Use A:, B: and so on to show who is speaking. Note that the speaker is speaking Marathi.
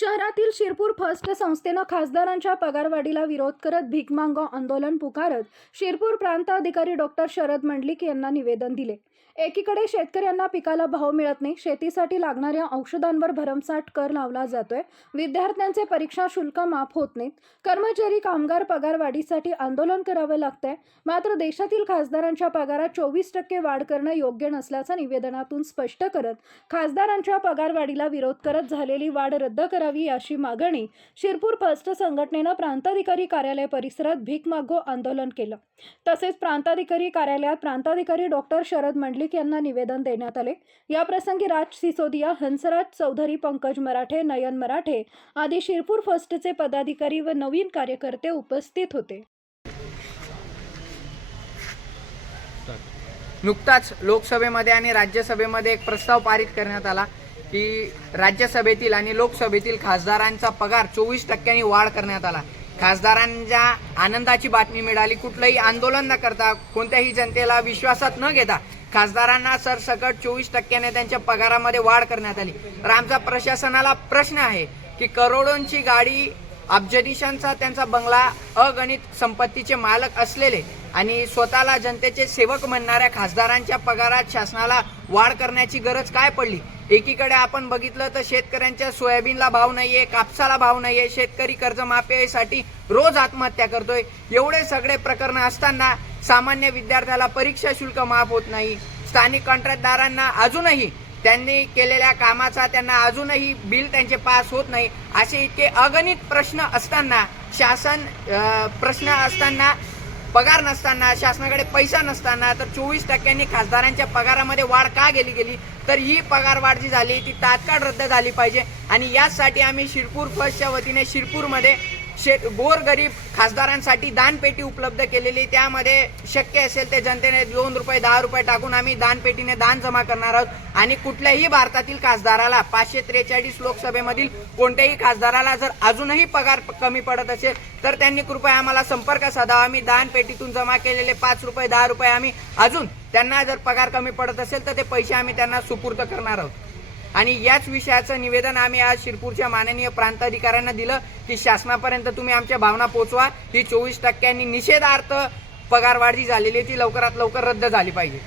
A: शहरातील शिरपूर फर्स्ट संस्थेनं खासदारांच्या पगारवाढीला विरोध करत भीक आंदोलन पुकारत शिरपूर प्रांताधिकारी डॉक्टर शरद मंडलिक यांना निवेदन दिले. एकीकडे शेतकऱ्यांना पिकाला भाव मिळत नाही शेतीसाठी लागणाऱ्या औषधांवर भरमसाठ कर लावला जातोय विद्यार्थ्यांचे परीक्षा शुल्क माफ होत नाहीत कर्मचारी कामगार पगार वाढीसाठी आंदोलन करावं लागतंय मात्र देशातील खासदारांच्या पगारात चोवीस टक्के वाढ करणं योग्य नसल्याचं निवेदनातून स्पष्ट करत खासदारांच्या पगारवाढीला विरोध करत झालेली वाढ रद्द करावी अशी मागणी शिरपूर फर्स्ट संघटनेनं प्रांताधिकारी कार्यालय परिसरात भीक मागो आंदोलन केलं. तसेच प्रांताधिकारी कार्यालयात प्रांताधिकारी डॉक्टर शरद मलिक यांना निवेदन देण्यात आले. याप्रसंगी राज सिसोदिया हंसराज चौधरी पंकज मराठे नयन मराठे आदी शिरपूर फर्स्टचे पदाधिकारी व नवीन कार्यकर्ते उपस्थित होते.
B: नुकताच लोकसभेमध्ये आणि राज्यसभेमध्ये एक प्रस्ताव पारित करण्यात आला की राज्यसभेतील आणि लोकसभेतील खासदारांचा पगार चोवीस टक्क्यांनी वाढ करण्यात आला. खासदारांच्या आनंदाची बातमी मिळाली. कुठलंही आंदोलन न करता कोणत्याही जनतेला विश्वासात न घेता खासदारांना सरसकट चोवीस टक्क्याने त्यांच्या पगारामध्ये वाढ करण्यात आली. तर आमचा प्रशासनाला प्रश्न आहे की करोडोंची गाडी अब्जदिशांचा त्यांचा बंगला अगणित संपत्तीचे मालक असलेले आणि स्वतःला जनतेचे सेवक म्हणणाऱ्या खासदारांच्या पगारात शासनाला वाढ करण्याची गरज काय पडली? एकीकडे आपण बघितलं तर शेतकऱ्यांच्या सोयाबीनला भाव नाहीये कापसाला भाव नाहीये शेतकरी कर्जमाफीसाठी रोज आत्महत्या करतोय. एवढे सगळे प्रकरण असताना सामान्य विद्यार्थ्याला परीक्षा शुल्क माफ होत नाही. स्थानिक कंत्राटदारांना अजूनही त्यांनी केलेल्या कामाचा त्यांना अजूनही बिल त्यांचे पास होत नाही. असे इतके अगणित प्रश्न असताना शासन प्रश्न असताना पगार नसताना शासनाकडे पैसा नसताना तर चोवीस टक्क्यांनी खासदारांच्या पगारामध्ये वाढ का गेली गेली? तर ही पगार वाढ जी झाली ती तात्काळ रद्द झाली पाहिजे. आणि याचसाठी आम्ही शिरपूर फर्स्टच्या वतीने शिरपूरमध्ये शेत गोरगरीब खासदारांसाठी दानपेटी उपलब्ध केलेली त्यामध्ये शक्य असेल ते जनतेने दोन रुपये दहा रुपये टाकून आम्ही दानपेटीने दान जमा करणार आहोत. आणि कुठल्याही भारतातील खासदाराला पाचशे त्रेचाळीस लोकसभेमधील कोणत्याही खासदाराला जर अजूनही पगार कमी पडत असेल तर त्यांनी कृपया आम्हाला संपर्क साधावा. आम्ही दानपेटीतून जमा केलेले पाच रुपये दहा रुपये आम्ही अजून त्यांना जर पगार कमी पडत असेल तर ते पैसे आम्ही त्यांना सुपूर्द करणार आहोत. आणि याच विषयाचं निवेदन आम्ही आज शिरपूरच्या माननीय प्रांताधिकाऱ्यांना दिलं की शासनापर्यंत तुम्ही आमच्या भावना पोहोचवा ही चोवीस टक्क्यांनी निषेधार्थ पगारवाढ जी झालेली आहे. ती लवकरात लवकर रद्द झाली पाहिजे.